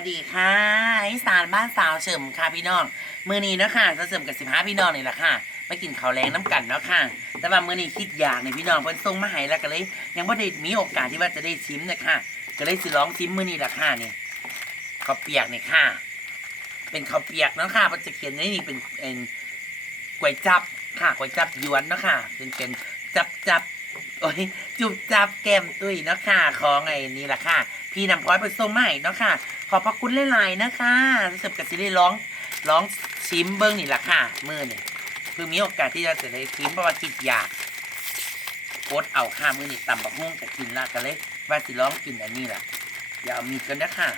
วัสดีค่ะอีสานบ้านสาวเฉิมค่ะพี่น้องมือนี้เนาะค่ะจะเสริมกับสิบห้าพี่น้องนี่แหละค่ะมากินข้าวแรงน้ำกันเนาะค่ะ แต่ว่ามือนี้คิดอยากในพี่น้องเพิ่นส่งมาให้แล้วก็เลย ยังไม่ได้มีโอกาสที่ว่าจะได้ชิมนะค่ะ ก็เลยสิลองชิมมือนี้แหละค่ะนี่ข้าวเปียกนี่ค่ะ เป็นข้าวเปียกเนาะค่ะมันจะเขียนในนี่เป็นเป็นก๋วยจับค่ะก๋วยจับยวนเนาะค่ะ เป็นเป็นจับจับโอ้ยจุบจับแก้มตุ้ยเนาะค่ะ ของไอ้นี่แหละค่ะ พี่นำพ้อยไปส่งมาให้เนาะค่ะ ขอบพระคุณหลายๆนะคะรู้สึกกับสิได้ร้องร้องชิมเบิ้งนี่แหละค่ะมือนี่เพิ่งมีโอกาสที่จะจะได้ชิมเพราะว่าคิดอยากโคตเอาข้ามือนี่ตำบักฮุ่งแต่กินละกันเลยว่าสิร้องกินอันนี้แหละอย่าเอามีดกันนะค่ะ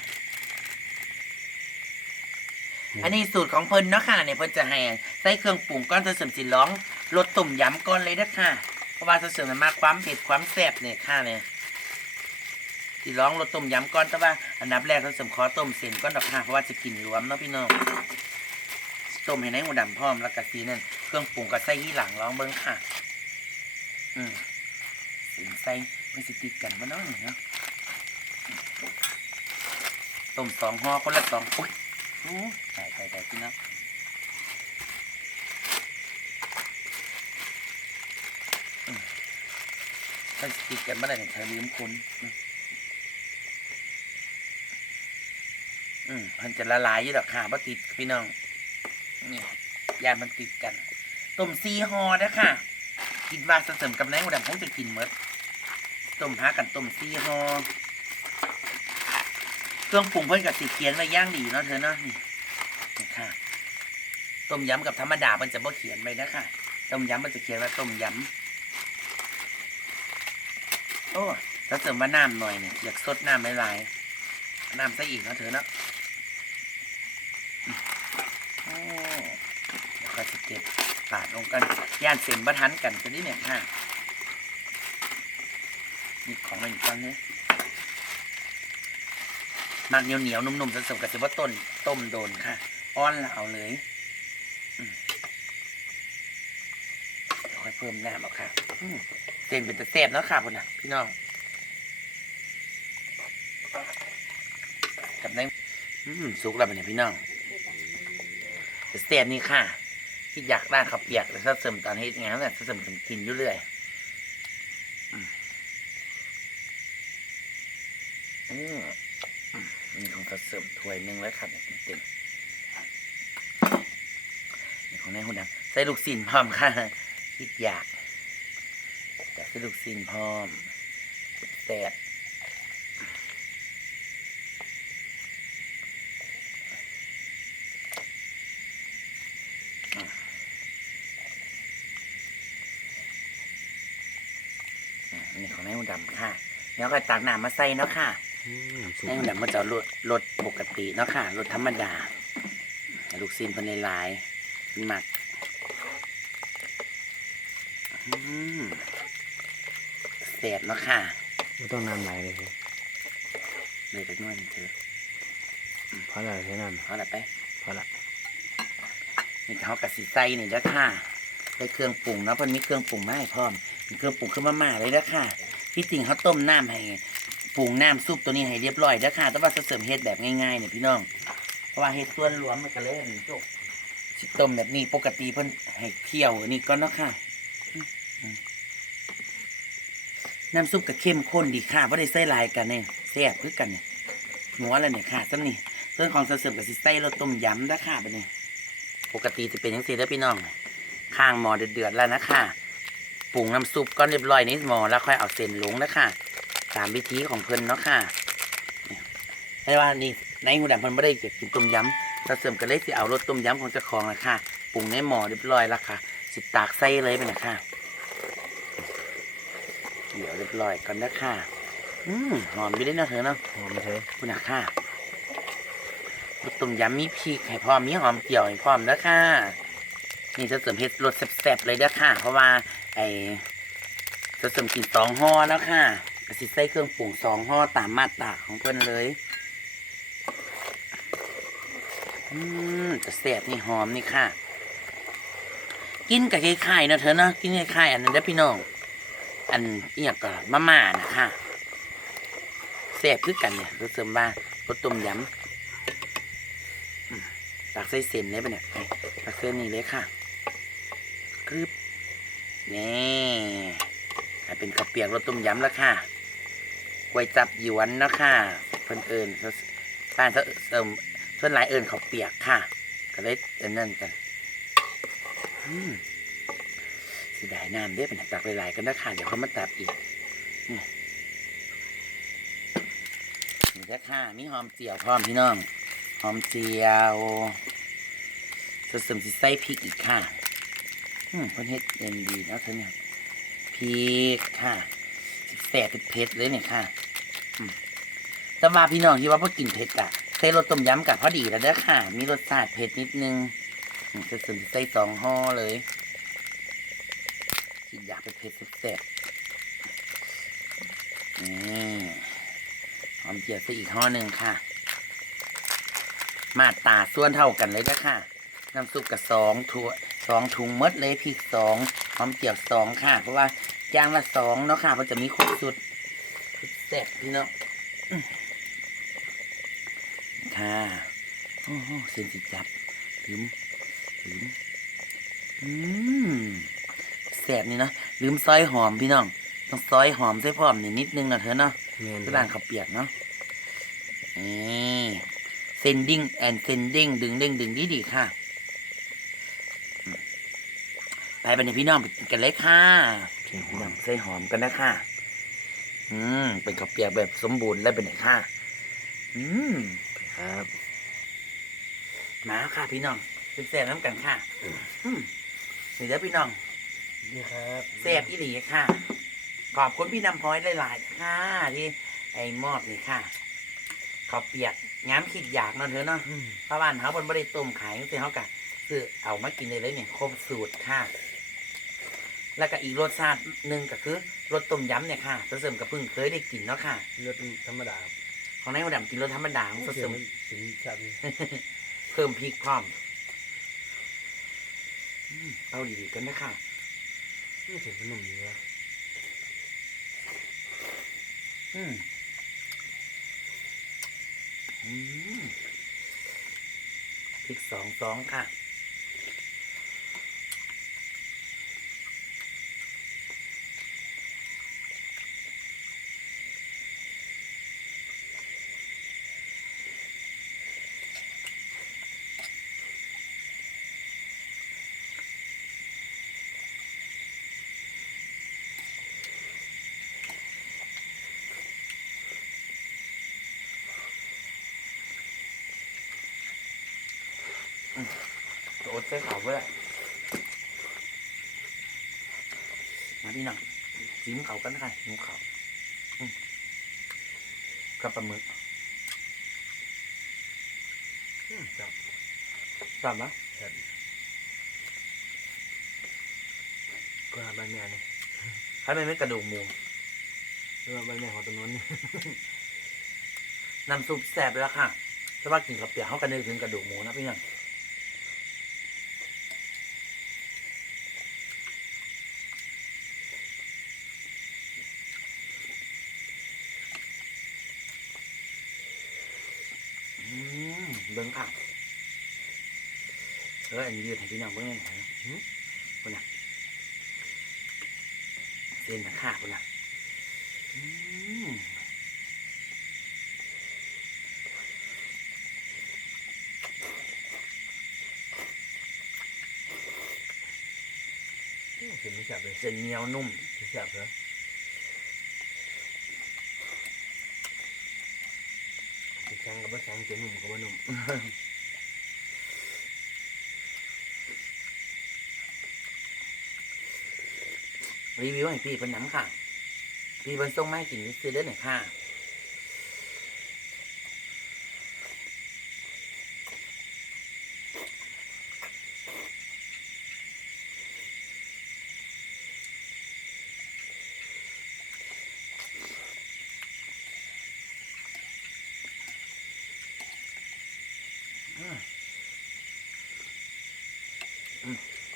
อันนี้สูตรของเพิ่นเนาะค่ะเนี่ยเพิ่นจะให้ใส่เครื่องปรุงก้อนจะเสริมสิร้องรสต้มยำก้อนเลยนะค่ะเพราะว่าจะเสริมมันมากความเผ็ดความแซ่บเนี่ยค่ะเนี่ยสิร้องรสต้มยำก้อนแต่ว่า อันดับแรกจะเสมขอต้มเส้นก้อนดอกค่ะเพราะว่าจะกินรวมเนาะพี่น้องต้มให้ในหมูดำพร้อมแล้วก็สีนั่นเครื่องปรุงก็ใส่ที่หลังร้องเบิ้งค่ะ อืมเส้นใส่ไม่สิติดกันบ่เนาะนี่เนาะต้มสองห่อคนละสองโอ้ยโอ้ใส่ใส่ใส่พี่น้องอืมถ้าติดกันมื่อไหร่เนี่ยเธอลืมคุณอืม อืมมันจะละลายอยู่ดอกค่ะว่าติดพี่น้องนี่ยามันติดกันต้มซีฮอนะค่ะกินว่าเสริมกับแนงหมูดำคงจะกินหมดต้มหากันต้มซีฮอเครื่องปรุงเพิ่นกับติเขียนไว้ย่างดีเนาะเธอเนาะนี่ค่ะต้มยำกับธรรมดามันจะบ่เขียนไว้นะค่ะต้มยำมันจะเขียนว่าต้มยำโอ้แล้วเสริมว่าน้ำหน่อยเนี่ยอยากสดน้ำไม่ลายน้ำซะอีกเนาะเธอเนาะอืมโอ้ เดี๋ยวค่อยสิเก็บปาดลงกันย่านเส้นบัทันกันจะได้เนี่ยค่ะนี่ของมันอีกก้อนนี้มักเหนียวเหนียวๆนุ่มๆผสมกับสิว่าต้นต้มโดนค่ะ อ้อนละเอาเลยค่อยเพิ่มน้ำเอาค่ะเส้นเป็นตะแซ่บเนาะค่ะพ่นน่ะพี่น้องกับในสุกแล้วเป็นไงพี่น้องแต่แซ่บนี่ค่ะ ที่อยากได้ข้าเปียกแต่ถ้าเสริมตอนเฮ็ดงานเนี่ยถ้าเสริมกินอยู่เรื่อยอืมนี่ของกระเสริมถ้วยหนึ่งแล้วค่ะเนี่ยเต็มนี่ของนายหุ่นดำใส่ลูกศิลพร้อมค่ะคิดอยากแต่ใส่ลูกศิลพร้อมแซ่บ นี่ของนายหุ่นดำค่ะ แล้วก็ตักน้ำมาใส่เนาะค่ะอืมสุกในหุ่นดำมันจะลดลดปกติเนาะค่ะลดธรรมดา ลูกซีนเพันในลายๆหมักอืมเสร็จเนาะค่ะไม่ต้องน้ำไหลเลยครับเลยไปนวดเธอเพราะอะไรใช้น้เอาละไปำเพราะละนี่เขากะสีใส่นี่เด้อค่ะได้เครื่องปรุงเนาะเพิ่นมีเครื่องปรุงมาให้พร้อมมี เครื่องปรุงขึ้นมาม่าเลยเด้อค่ะที่จริงเขาต้มน้ำให้ปรุงน้ำซุปตัวนี้ให้เรียบร้อยเด้อค่ะแต่ว่าเสริมเฮ็ดแบบง่ายๆเนี่ยพี่น้อง เพราะว่าเฮ็ดส่วนรวมมันก็เลยอันนี้จบสิต้มแบบนี้ปกติเพิ่นให้เคี่ยวนนี้ก็เนาะค่ะ น้ำซุปก็เข้มข้นดีค่ะเพราะได้ใส่ลายกันเนี่ยแซ่บคือกันเนี่ยหัวแล้วเนี่ยค่ะซ้ำนี่ส่วนของเสริมกับสิใส่รสต้มยำเด้อค่ะไปเนี่ยปกติจะเป็นยังสี่ได้อพี่น้องข้างหม้อเดือดๆแล้วนะค่ะ ปรุงน้ำซุปก็เรียบร้อยในหม้อแล้วค่อยเอาเส้นลงนะค่ะ ตามวิธีของเพิ่นเนาะค่ะเนี่ยให้ว่านี่ในหูดำเพิ่นไม่ได้เก็บกินต้มยำถ้าเสริมก็เลยสิเอารสต้มยำของเจ้าของนะค่ะปรุงในหม้อเรียบร้อยแล้วค่ะ สิตากใส่เลยไปนะค่ะเดี๋ยวเรียบร้อยก่อนนะค่ะ อืมหอมอยู่ได้เนาะเธอเนาะหอมเถอะคุณนะค่ะรสต้มยำมีพริกให้พร้อมมีหอมเจียวให้พร้อมแล้วค่ะ นี่จะเสริมเฮ็ดรสแซ่บๆเลยเด้อค่ะ เพราะว่าไอ้จะเสริมกินสองห่อแล้วค่ะสิใส่เครื่องปรุงสองห่อตามมาตราของเพิ่นเลย อืมจะแซ่บนี่หอมนี่ค่ะ กินกับไข่ๆนะเธอเนาะกินไข่ๆอันนั้นได้อพี่น้อง อันอียังก็มาม่านะค่ะแซ่บคือกันเนี่ยรู้สึกว่ารสต้มยำตักใส่เส้นเลยปะเนี่ยตักเส้นนี่เลยค่ะ กรึบนี่กลายเป็นข้าวเปียกรสต้มยำแล้วค่ะก๋วยจับหยวนนะค่ะเพิ่นเอิญป้านเสริมเพิ่นหลายเอิญข้าวเปียกค่ะ ก็เลยเอินนั่นกันอืมสิได้น้ำเด้เป็นตักหลายๆกันนะค่ะเดี๋ยวเขามาตักอีกนี่นี่ค่ะมีหอมเจียวพร้อมพี่น้อง หอมเจียวเสริมสิใส่พริกอีกค่ะ อืมเพิ่นเฮ็ดเอ็นดีนะเธอเนี่ยพริกค่ะแสบเผ็ดเลยเนี่ยค่ะแต่ว่าพี่น้องที่ว่าพอกินเผ็ดกะใส่รสต้มยำกะพอดีแล้วเด้อค่ะ มีรสชาติเผ็ดนิดนึงจะสริมสิใส่สองห่อเลยสิอยากเป็นเผ็ดแสบๆนี่หอมเจียวใส่อีกห่อหนึ่งค่ะ มาตาส่วนเท่ากันเลยนะค่ะ น้ำซุปกับสองถั่ว สองถุงหมดเลยพริกสองหอมเจียวสองค่ะ เพราะว่าย่างละสองเนาะค่ะมันจะมีครบสุดแซ่บพี่เนาะอื้อค่ะโอ้โหเส้นสิจับลืมลืมอืมแซ่บนี่เนาะลืมซอยหอมพี่น้องต้องซอยหอมใส่พร้อมนี่นิดนึงนะเธอเนาะแม่นคือร้านข้าวเปียกเนาะนี่เซนดิ้งแอนเซนดิ้งดึงเด้งดึงดีดีๆค่ะอืม ไปบันนี้พี่น้องไปกินกันเลยค่ะเสียงพี่หน้อองมใส่หอมกันนะค่ะ อืม เป็นข้าวเปียกแบบสมบูรณ์แล้วเป็นไหนค่ะ อืมครับ มาค่ะพี่น้องเป็นแซ่บน้ำกันค่ะ อืมนี่เด้อพี่น้องนี่ครับแซ่บอีหลีค่ะ ขอบคุณพี่นำพร้อยหลายๆค่ะที่ไอ้มอบนี่ค่ะข้าวเปียกย้ำคิดอยากเนาะเธอเนาะอืมเพราะบ้านเขาบนบริต้มขายตั้งแต่เขากะซื้อเอามากินเลยเลยเนี่ยครบสูตรค่ะ แล้วก็อีกรสชาติหนึ่งก็คือรสต้มยำเนี่ยค่ะเสริมกับเพิ่งเคยได้กินเนาะค่ะรสธรรมดาครับของนายหัวดำกินรสธรรมดาของเสเสียริงมมันถึงชัดนี่เพิ่มพริกพร้อมอืมเอาดีๆกันนะค่ะนี่เสียงขนมอยู่วะอืมอืมพริกสองสองค่ะ โอ๊ตใส่ขาวเพื่อมาพี่น้องจิ้มเขากันค่ะหิวเขาวอืมกับปลาหมึกอืมครับทราบไหมครับก็หาใบแม่เนี่ยใครไม่ไม่กระดูกหมูหรือว่าใบแม่ของต้นนู้นเนี่ยน้ำซุปแซ่บแล้วค่ะแต่ว่ากินกับเปียกเขากันนึกถึงกระดูกหมูนะพี่น้อง บิ้งค่ะเอออันนี้ยืดให้พี่น้องเบิ้งเลยนะหืมคนน่ะเส้นทั้งขาคนน่ะอืมเสียงไม่จับเลยเส้นเหนียวนุ่มไม่จับเหรอ ไปช่างกับว่าช่างเสียงหนุ่มกับว่หนุ่มรีวิวให้พี่เป็นน้ำค่ะ พี่เป็นส่งมาให้กินซื้อได้หน่อยค่ะ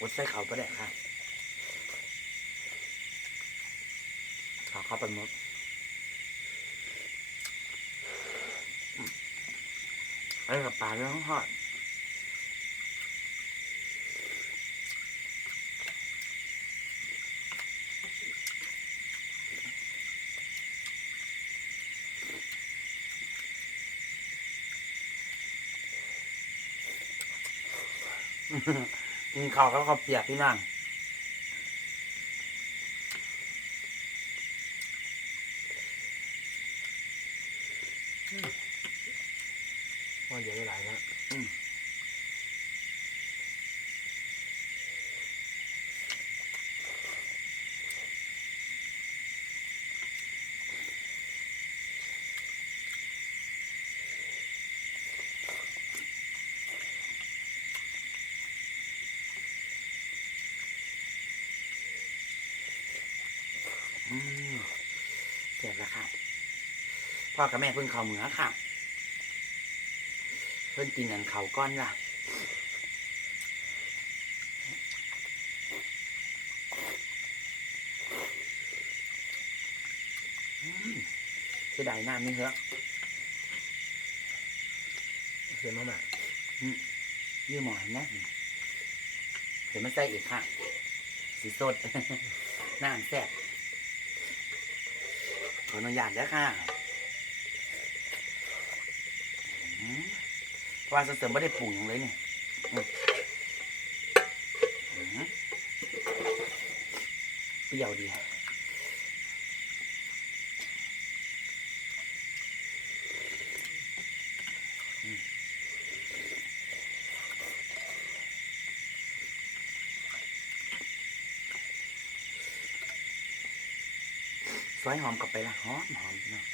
ดใส่เขาไปแหละค่ะเขาเข้าไปหมดไอ้กับปลาเรื่องหอด嗯。 กินข้าวก็ข้าวเปียกพี่น้อง ว่าเยอะได้หลายแล้ว อืม เสร็จแล้วค่ะพ่อกับแม่เพิ่งเขาเหมือค่ะ เพิ่นกินอันเขาก้อนล่ะอืมเสียดายน้ำนี่เหรอเสียมาหมายืมหมอนนะเดี๋ยวมันใส่อีกค่ะ สีสด น้ำแซ่บข ออนุญาตเด้อค่ะเพราะว่าเสริมไม่ได้ปรุงอยังเลยเนี่ยเปรี้ยวดี ซอยหอมกลับไปละหอมหอมเนาะ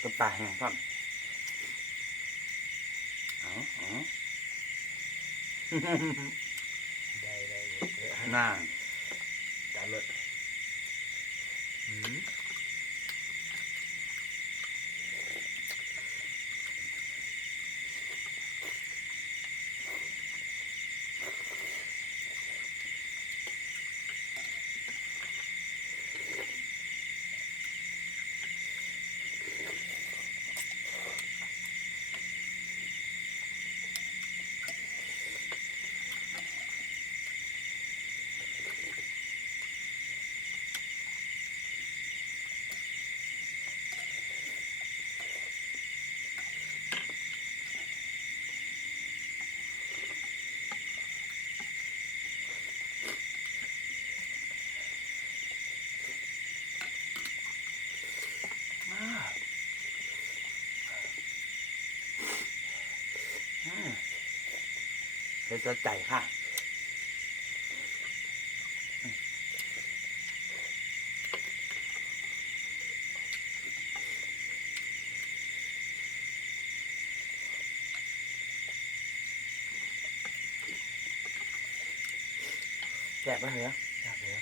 ตัวปลาแห้งท่อนเอาเอาได้ได้น่าจานเลยอืม เป็นตัวใจค่ะแซ่บปะเหรอชาบเลย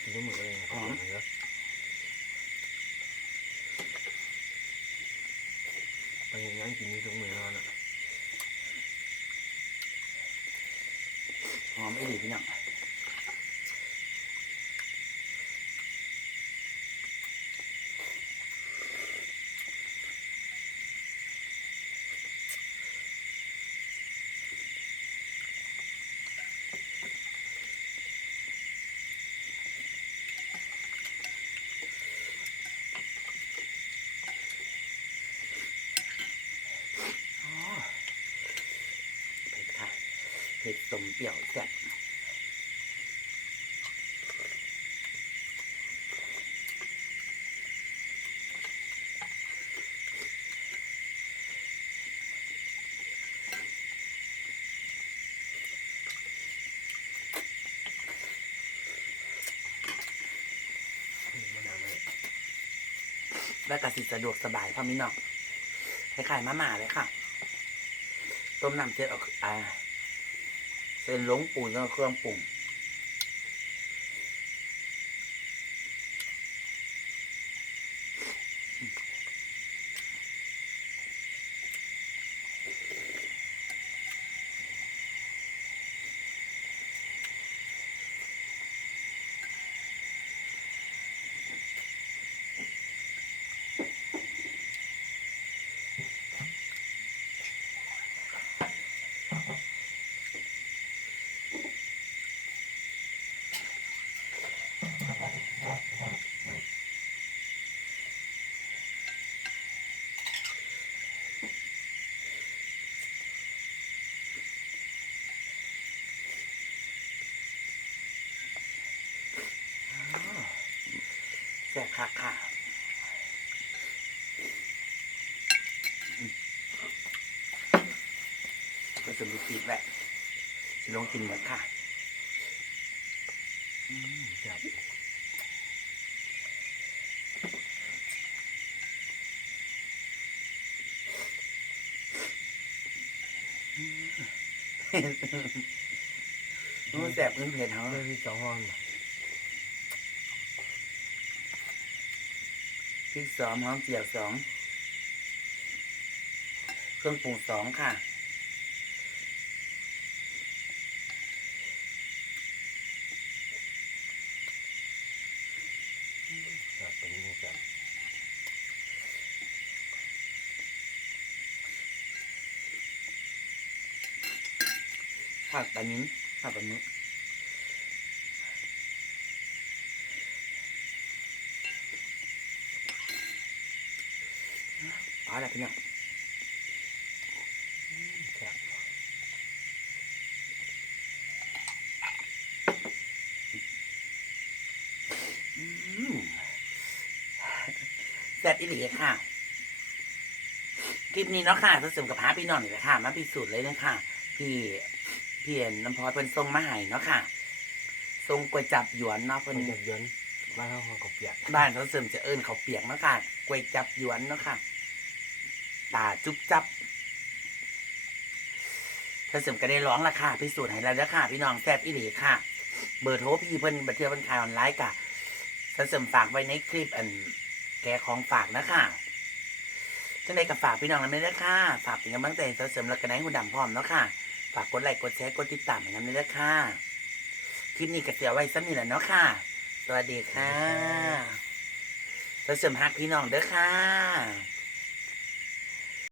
กินทุกมื้อเลยนะ หอม เยอะไป เห็นงานกินนี้ทุงมื้อนอนอะหอมไอ้ดีพี่น้อง เผ็ดสมเปรี้ยวแซ่บมะนาวเลยและสิสะดวกสบายพ่อมิน้องคล้ายๆมาม่าเลยค่ะ ต้มน้ำเสร็จเอาอ่า เป็นหลงปูนแล้วเครื่องปรุง ซ่บค่ะค่ะอืมก็สมบูรณ์แหละสิลองกินเหมือนค่ะอืมแซ่บโอ้แซ่บอึ้งเผ็ดเหรอเรื่องที่สองห้อนน่ะ ริกสองหอมเจียวสองเครื่องปรุงสองค่ะแซ่บตัวนี้แซ่บผักปลานิ้นผักปลานิ้ อแล้วพี่น้องแซ่บอืมแซ่บอีหลีค่ะ คลิปนี้เนาะค่ะผสมกับพาพี่น้องนี่แหละค่ะ มาพิสูจน์เลยนะคะพี่พี่เอ็นน้ำพอเป็นทรงมาให้เนาะค่ะ ทรงก๋วยจับหยวนเนาะคเพิ่นน หยดเยินบ้านเขาเขาก็เปียก บ้านเขาเสริมจะเอิ้นเขาวเปียกเนาะค่ะก๋วยจับหยวนเนาะค่ะ ตาจุ๊บจับผสมก็ได้ร้องราคาพิสูจน์ให้แล้วเด้อค่ะ พี่น้องแซ่บอีหลีค่ะ เบอร์โทรพี่เพิ่นบัตเทือเพิ่นขายออนไลน์กะผสมฝากไว้ในคลิปอัน แกของฝากนะค่ะจังใดกับฝากพี่น้องนั้นไม่ได้อค่ะ ฝากเป็นกำลังใจให้เสริมแล้วก็ให้หุ่นดำพร้อมเนาะค่ะ ฝากกดไลค์กดแชร์กดติดตามอย่างนั้นเลยนะค่ะ คลิปนี้ก็เสียไว้ซ้ำนี่แหละเนาะค่ะ สวัสดีค่ะเสริมฮักพี่น้องเด้อค่ะ